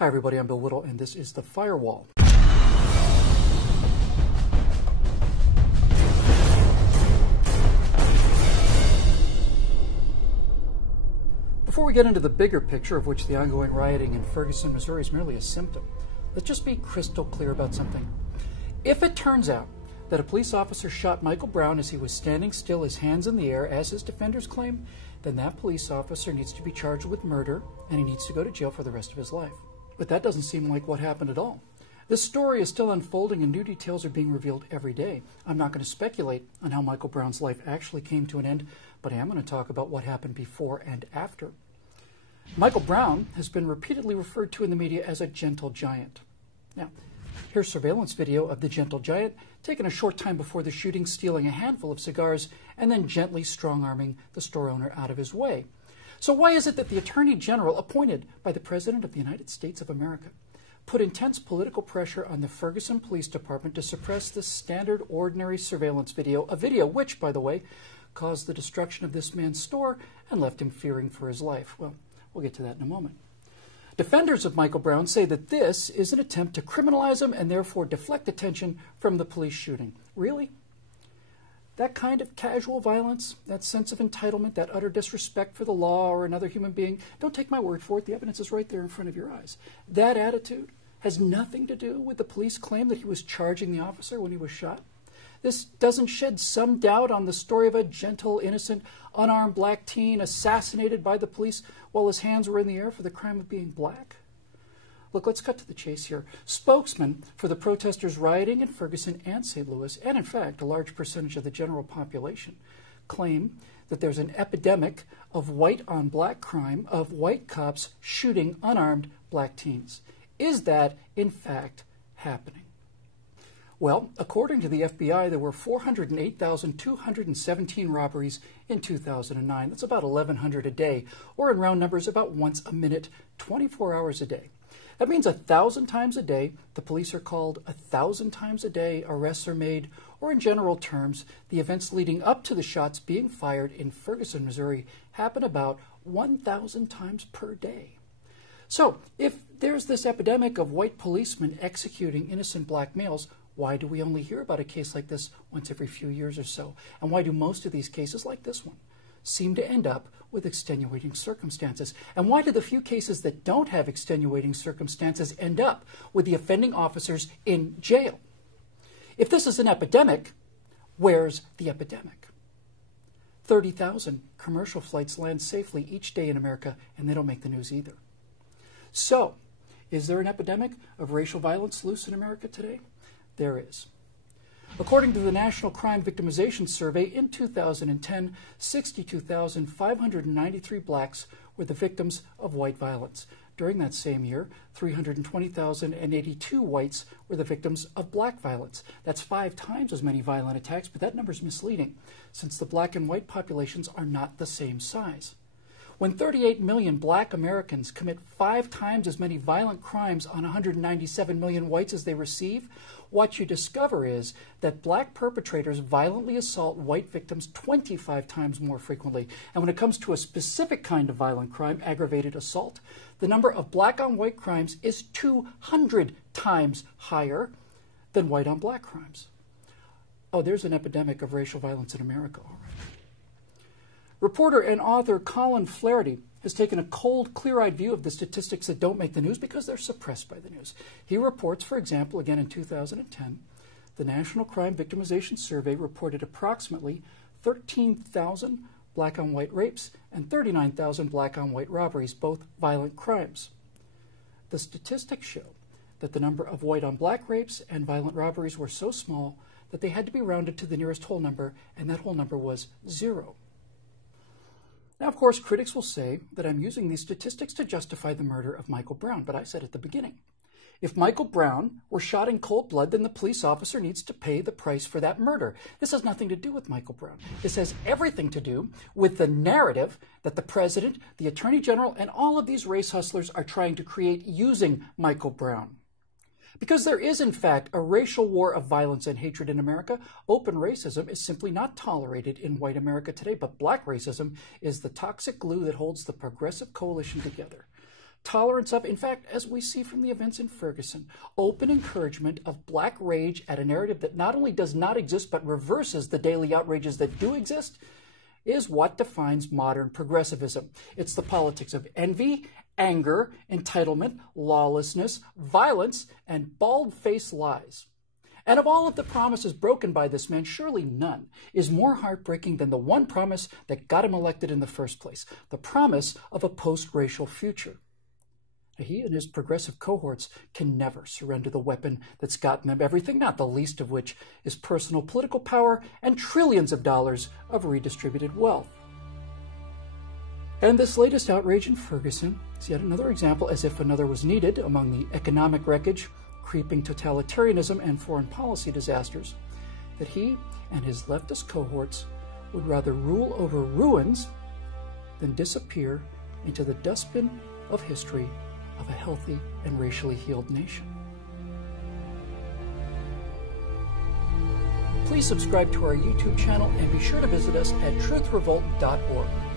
Hi everybody, I'm Bill Whittle and this is The Firewall. Before we get into the bigger picture, of which the ongoing rioting in Ferguson, Missouri is merely a symptom, let's just be crystal clear about something. If it turns out that a police officer shot Michael Brown as he was standing still, his hands in the air, as his defenders claim, then that police officer needs to be charged with murder and he needs to go to jail for the rest of his life. But that doesn't seem like what happened at all. This story is still unfolding and new details are being revealed every day. I'm not going to speculate on how Michael Brown's life actually came to an end, but I am going to talk about what happened before and after. Michael Brown has been repeatedly referred to in the media as a gentle giant. Now, here's surveillance video of the gentle giant taken a short time before the shooting, stealing a handful of cigars and then gently strong-arming the store owner out of his way. So why is it that the Attorney General, appointed by the President of the United States of America, put intense political pressure on the Ferguson Police Department to suppress this standard, ordinary surveillance video, a video which, by the way, caused the destruction of this man's store and left him fearing for his life? Well, we'll get to that in a moment. Defenders of Michael Brown say that this is an attempt to criminalize him and therefore deflect attention from the police shooting. Really? That kind of casual violence, that sense of entitlement, that utter disrespect for the law or another human being, don't take my word for it, the evidence is right there in front of your eyes. That attitude has nothing to do with the police claim that he was charging the officer when he was shot. This doesn't shed some doubt on the story of a gentle, innocent, unarmed black teen assassinated by the police while his hands were in the air for the crime of being black. Look, let's cut to the chase here. Spokesmen for the protesters rioting in Ferguson and St. Louis, and in fact a large percentage of the general population, claim that there's an epidemic of white-on-black crime, of white cops shooting unarmed black teens. Is that, in fact, happening? Well, according to the FBI, there were 408,217 robberies in 2009. That's about 1,100 a day, or in round numbers, about once a minute, 24 hours a day. That means 1,000 times a day, the police are called, 1,000 times a day, arrests are made, or in general terms, the events leading up to the shots being fired in Ferguson, Missouri happen about 1,000 times per day. So, if there's this epidemic of white policemen executing innocent black males, why do we only hear about a case like this once every few years or so? And why do most of these cases, like this one, seem to end up with extenuating circumstances? And why do the few cases that don't have extenuating circumstances end up with the offending officers in jail? If this is an epidemic, where's the epidemic? 30,000 commercial flights land safely each day in America, and they don't make the news either. So, is there an epidemic of racial violence loose in America today? There is. According to the National Crime Victimization Survey, in 2010, 62,593 blacks were the victims of white violence. During that same year, 320,082 whites were the victims of black violence. That's 5 times as many violent attacks, but that number is misleading, since the black and white populations are not the same size. When 38 million black Americans commit 5 times as many violent crimes on 197 million whites as they receive, what you discover is that black perpetrators violently assault white victims 25 times more frequently. And when it comes to a specific kind of violent crime, aggravated assault, the number of black on white crimes is 200 times higher than white on black crimes. Oh, there's an epidemic of racial violence in America, all right. Reporter and author Colin Flaherty has taken a cold, clear-eyed view of the statistics that don't make the news because they're suppressed by the news. He reports, for example, again in 2010, the National Crime Victimization Survey reported approximately 13,000 black-on-white rapes and 39,000 black-on-white robberies, both violent crimes. The statistics show that the number of white-on-black rapes and violent robberies were so small that they had to be rounded to the nearest whole number, and that whole number was 0. Now, of course, critics will say that I'm using these statistics to justify the murder of Michael Brown, but I said at the beginning, if Michael Brown were shot in cold blood, then the police officer needs to pay the price for that murder. This has nothing to do with Michael Brown. This has everything to do with the narrative that the president, the attorney general, and all of these race hustlers are trying to create using Michael Brown. Because there is, in fact, a racial war of violence and hatred in America, open racism is simply not tolerated in white America today, but black racism is the toxic glue that holds the progressive coalition together. tolerance of, in fact, as we see from the events in Ferguson, open encouragement of black rage at a narrative that not only does not exist but reverses the daily outrages that do exist, is what defines modern progressivism. It's the politics of envy, anger, entitlement, lawlessness, violence, and bald-faced lies. And of all of the promises broken by this man, surely none is more heartbreaking than the one promise that got him elected in the first place, the promise of a post-racial future. He and his progressive cohorts can never surrender the weapon that's gotten them everything, not the least of which is personal political power and trillions of dollars of redistributed wealth. And this latest outrage in Ferguson is yet another example, as if another was needed, among the economic wreckage, creeping totalitarianism, and foreign policy disasters, that he and his leftist cohorts would rather rule over ruins than disappear into the dustbin of history of a healthy and racially healed nation. Please subscribe to our YouTube channel and be sure to visit us at TruthRevoltOriginals.org.